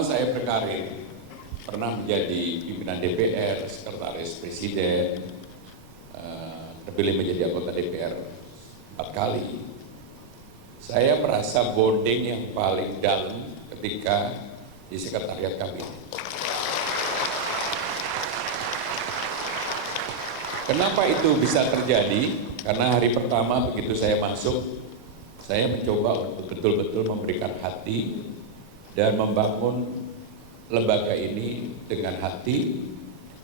selama saya berkarir, pernah menjadi pimpinan DPR, sekretaris presiden, terpilih menjadi anggota DPR 4 kali. Saya merasa bonding yang paling dalam ketika di sekretariat kabinet. Kenapa itu bisa terjadi? Karena hari pertama begitu saya masuk, saya mencoba untuk betul-betul memberikan hati dan membangun lembaga ini dengan hati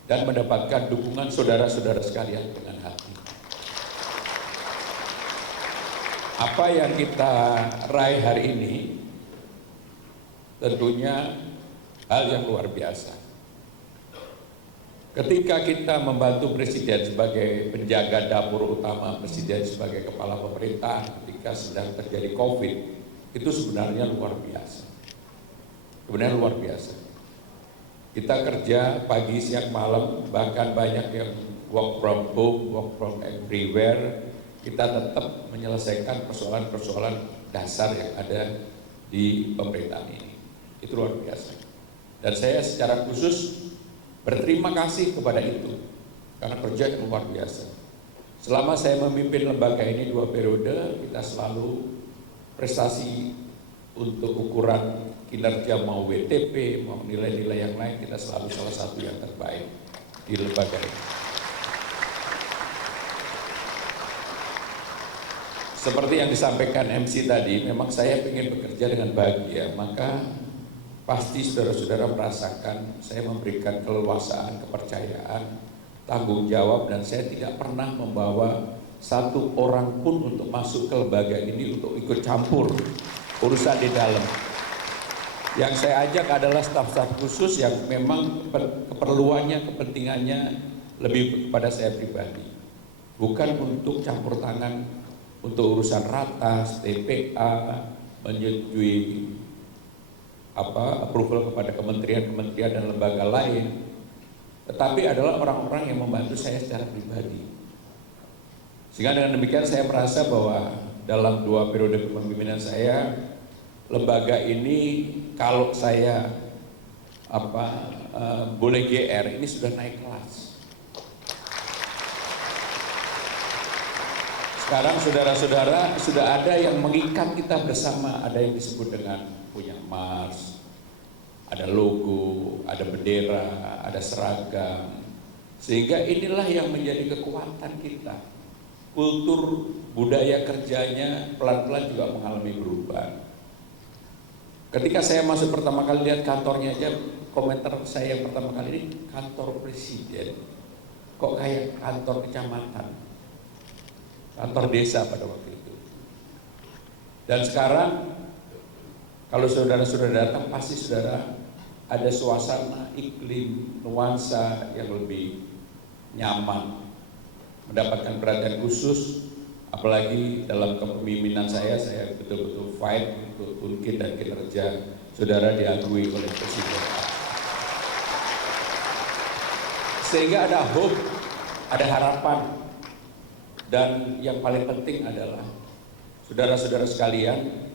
dan mendapatkan dukungan saudara-saudara sekalian dengan hati. Apa yang kita raih hari ini tentunya hal yang luar biasa. Ketika kita membantu Presiden sebagai penjaga dapur utama, Presiden sebagai kepala pemerintahan ketika sedang terjadi COVID, itu sebenarnya luar biasa. Sebenarnya luar biasa. Kita kerja pagi, siang, malam, bahkan banyak yang work from home, work from everywhere. Kita tetap menyelesaikan persoalan-persoalan dasar yang ada di pemerintahan ini. Itu luar biasa. Dan saya secara khusus berterima kasih kepada itu, karena kerja yang luar biasa. Selama saya memimpin lembaga ini 2 periode, kita selalu prestasi untuk ukuran kinerja mau WTP, mau nilai-nilai yang lain, kita selalu salah satu yang terbaik di lembaga ini. Seperti yang disampaikan MC tadi, memang saya ingin bekerja dengan bahagia, maka pasti saudara-saudara merasakan saya memberikan keleluasaan, kepercayaan, tanggung jawab, dan saya tidak pernah membawa satu orang pun untuk masuk ke lembaga ini untuk ikut campur urusan di dalam. Yang saya ajak adalah staf-staf khusus yang memang keperluannya, kepentingannya lebih kepada saya pribadi, bukan untuk campur tangan untuk urusan ratas, TPA, menyetujui approval kepada kementerian-kementerian dan lembaga lain, tetapi adalah orang-orang yang membantu saya secara pribadi. Sehingga dengan demikian saya merasa bahwa dalam 2 periode kepemimpinan saya, lembaga ini kalau saya boleh GR, ini sudah naik kelas. Sekarang saudara-saudara sudah ada yang mengikat kita bersama, ada yang disebut dengan punya Mars, ada logo, ada bendera, ada seragam, sehingga inilah yang menjadi kekuatan kita. Kultur budaya kerjanya pelan-pelan juga mengalami perubahan. Ketika saya masuk pertama kali lihat kantornya aja, komentar saya yang pertama kali ini, kantor presiden kok kayak kantor kecamatan, kantor desa pada waktu itu. Dan sekarang kalau saudara-saudara datang, pasti saudara ada suasana, iklim, nuansa yang lebih nyaman, mendapatkan perhatian khusus, apalagi dalam kepemimpinan saya betul-betul fight untuk mungkin dan kinerja saudara diakui oleh Presiden. Sehingga ada hope, ada harapan, dan yang paling penting adalah saudara-saudara sekalian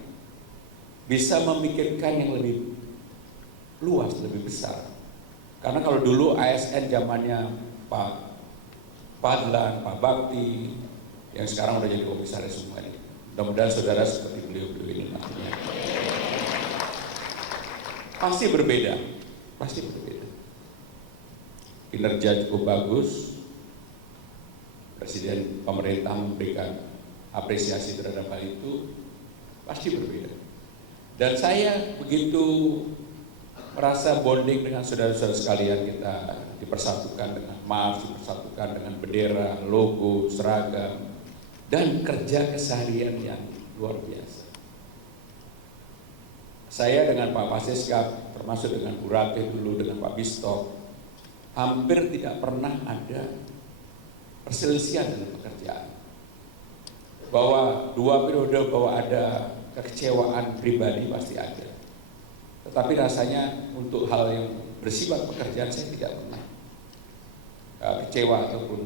bisa memikirkan yang lebih luas, lebih besar. Karena kalau dulu ASN zamannya Pak Fadlan, Pak Bakti, yang sekarang udah jadi komisaris semua ini. Mudah-mudahan saudara seperti beliau-beliau ini nantinya. Pasti berbeda, pasti berbeda. Kinerja cukup bagus, Presiden pemerintah memberikan apresiasi terhadap hal itu, pasti berbeda. Dan saya begitu merasa bonding dengan saudara-saudara sekalian, kita dipersatukan dengan Mars, dipersatukan dengan bendera, logo, seragam, dan kerja keseharian yang luar biasa. Saya dengan Pak Paseskap, termasuk dengan Bu Ratih dulu, dengan Pak Bisto, hampir tidak pernah ada perselisihan dalam pekerjaan. Bahwa 2 periode bahwa ada kekecewaan pribadi pasti ada. Tetapi rasanya untuk hal yang bersifat pekerjaan saya tidak pernah kecewa ataupun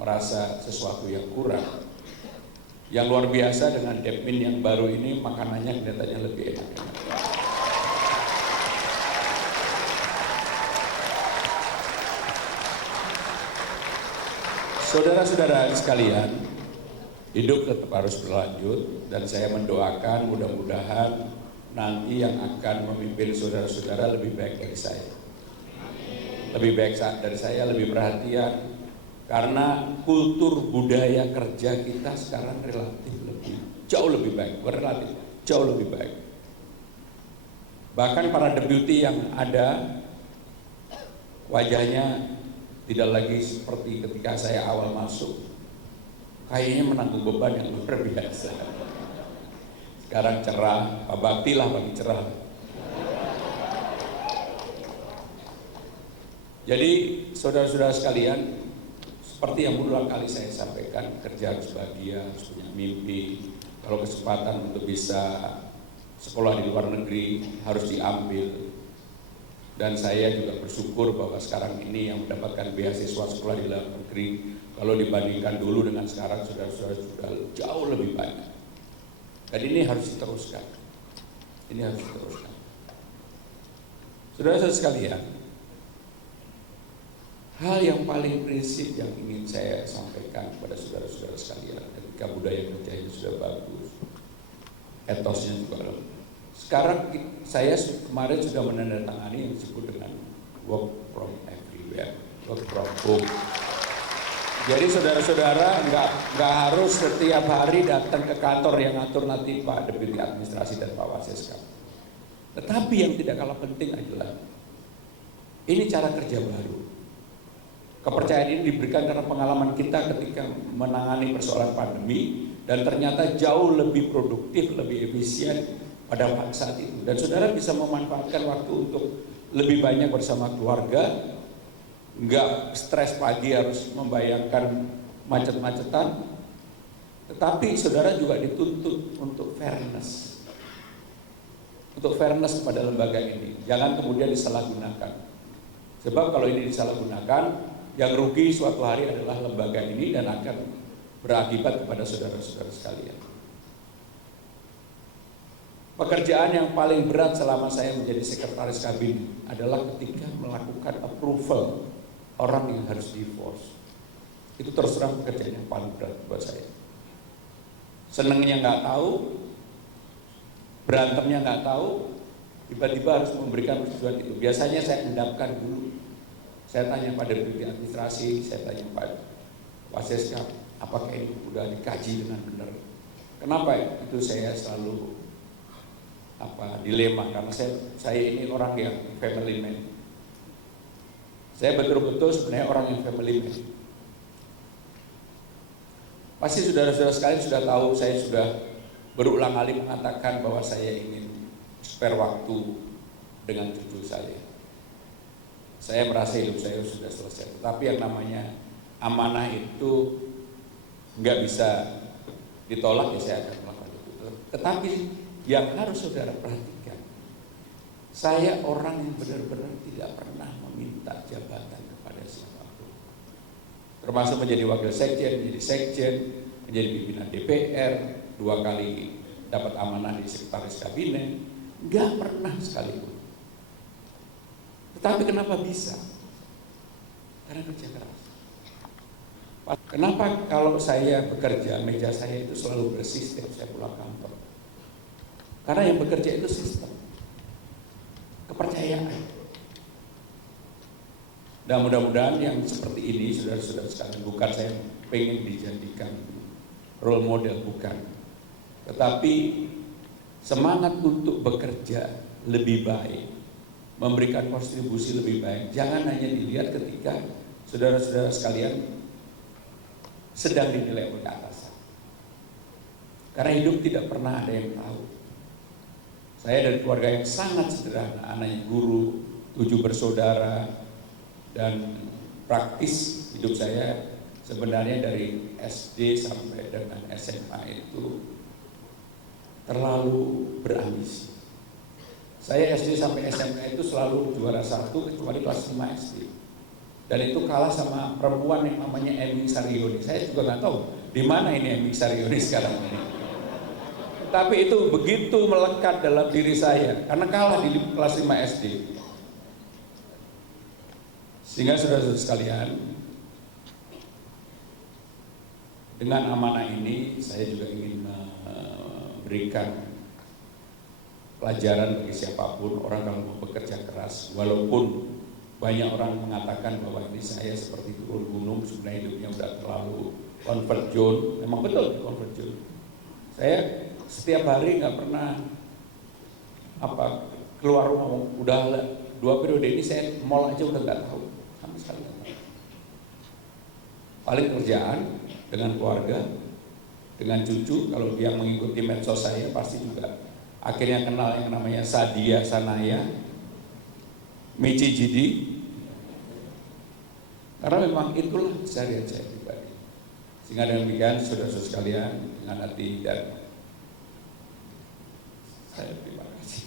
merasa sesuatu yang kurang. Yang luar biasa dengan Depmin yang baru ini, makanannya kelihatannya lebih enak. Saudara-saudara sekalian, hidup tetap harus berlanjut dan saya mendoakan mudah-mudahan nanti yang akan memimpin saudara-saudara lebih baik dari saya. Lebih baik dari saya, lebih perhatian, karena kultur budaya kerja kita sekarang relatif jauh lebih baik, relatif jauh lebih baik. Bahkan para deputi yang ada wajahnya tidak lagi seperti ketika saya awal masuk, kayaknya menanggung beban yang luar biasa. Sekarang cerah, Pak Bakti lah bagi cerah. Jadi saudara-saudara sekalian, seperti yang berulang kali saya sampaikan, kerja harus bahagia, harus punya mimpi. Kalau kesempatan untuk bisa sekolah di luar negeri harus diambil. Dan saya juga bersyukur bahwa sekarang ini yang mendapatkan beasiswa sekolah di luar negeri, kalau dibandingkan dulu dengan sekarang, saudara-saudara sudah jauh lebih banyak. Dan ini harus diteruskan. Ini harus diteruskan. Saudara-saudara sekalian, hal yang paling prinsip yang ingin saya sampaikan kepada saudara-saudara sekalian, ketika budaya kerja itu sudah bagus, etosnya juga lemah. Sekarang saya kemarin sudah menandatangani yang disebut dengan work from everywhere, work from home. Jadi saudara-saudara nggak harus setiap hari datang ke kantor yang ngatur nanti Pak Deputi Administrasi dan Pak Waseska. Tetapi yang tidak kalah penting adalah ini cara kerja baru. Kepercayaan ini diberikan karena pengalaman kita ketika menangani persoalan pandemi dan ternyata jauh lebih produktif, lebih efisien pada saat itu. Dan saudara bisa memanfaatkan waktu untuk lebih banyak bersama keluarga, nggak stres pagi harus membayangkan macet-macetan, tetapi saudara juga dituntut untuk fairness. Untuk fairness kepada lembaga ini, jangan kemudian disalahgunakan. Sebab kalau ini disalahgunakan, yang rugi suatu hari adalah lembaga ini dan akan berakibat kepada saudara-saudara sekalian. Pekerjaan yang paling berat selama saya menjadi sekretaris kabinet adalah ketika melakukan approval orang yang harus divorce. Itu terus terang pekerjaan yang paling berat buat saya. Senengnya nggak tahu, berantemnya nggak tahu, tiba-tiba harus memberikan persetujuan itu. Biasanya saya endapkan dulu. Saya tanya pada Deputi Administrasi, saya tanya pada Waseska, apakah ini sudah dikaji dengan benar? Kenapa itu saya selalu dilema, karena saya ini orang yang family man. Saya betul-betul sebenarnya orang yang family man. Pasti saudara-saudara sekalian sudah tahu, saya sudah berulang kali mengatakan bahwa saya ingin spare waktu dengan cucu saya. Saya merasa hidup saya sudah selesai. Tapi yang namanya amanah itu nggak bisa ditolak, ya saya akan melakukan itu. Tetapi yang harus saudara perhatikan, saya orang yang benar-benar tidak pernah meminta jabatan kepada siapapun, termasuk menjadi wakil sekjen, menjadi sekjen, menjadi pimpinan DPR, 2 kali dapat amanah di sekretaris kabinet, nggak pernah sekalipun. Tetapi kenapa bisa? Karena kerja keras. Kenapa kalau saya bekerja, meja saya itu selalu bersih setiap saya pulang kantor? Karena yang bekerja itu sistem, kepercayaan. Dan mudah-mudahan yang seperti ini, saudara-saudara sekalian, bukan saya pengen dijadikan role model, bukan. Tetapi semangat untuk bekerja lebih baik, memberikan kontribusi lebih baik, jangan hanya dilihat ketika saudara-saudara sekalian sedang dinilai oleh atasan. Karena hidup tidak pernah ada yang tahu. Saya dari keluarga yang sangat sederhana, anaknya guru, 7 bersaudara, dan praktis hidup saya sebenarnya dari SD sampai dengan SMA itu terlalu berambisi. Saya SD sampai SMA itu selalu juara 1 kecuali kelas 5 SD. Dan itu kalah sama perempuan yang namanya Emi Saryoni. Saya juga nggak tahu di mana ini Emi Saryoni sekarang ini. Tapi itu begitu melekat dalam diri saya karena kalah di kelas 5 SD. Sehingga saudara-saudara sekalian, Dengan amanah ini saya juga ingin memberikan pelajaran bagi siapapun orang kalau mau bekerja keras, walaupun banyak orang mengatakan bahwa ini saya seperti turun gunung, sebenarnya hidupnya udah terlalu comfort zone. Memang betul comfort zone. Saya setiap hari nggak pernah keluar rumah. Udah 2 periode ini saya mall aja udah nggak tahu sama sekali. Paling kerjaan dengan keluarga, dengan cucu. Kalau dia mengikuti medsos saya pasti juga akhirnya kenal yang namanya Sadia Sanaya, Michi Jidi. Karena memang itulah keseharian saya pribadi. Sehingga dengan demikian saudara-saudara sekalian, dengan hati dan saya terima kasih.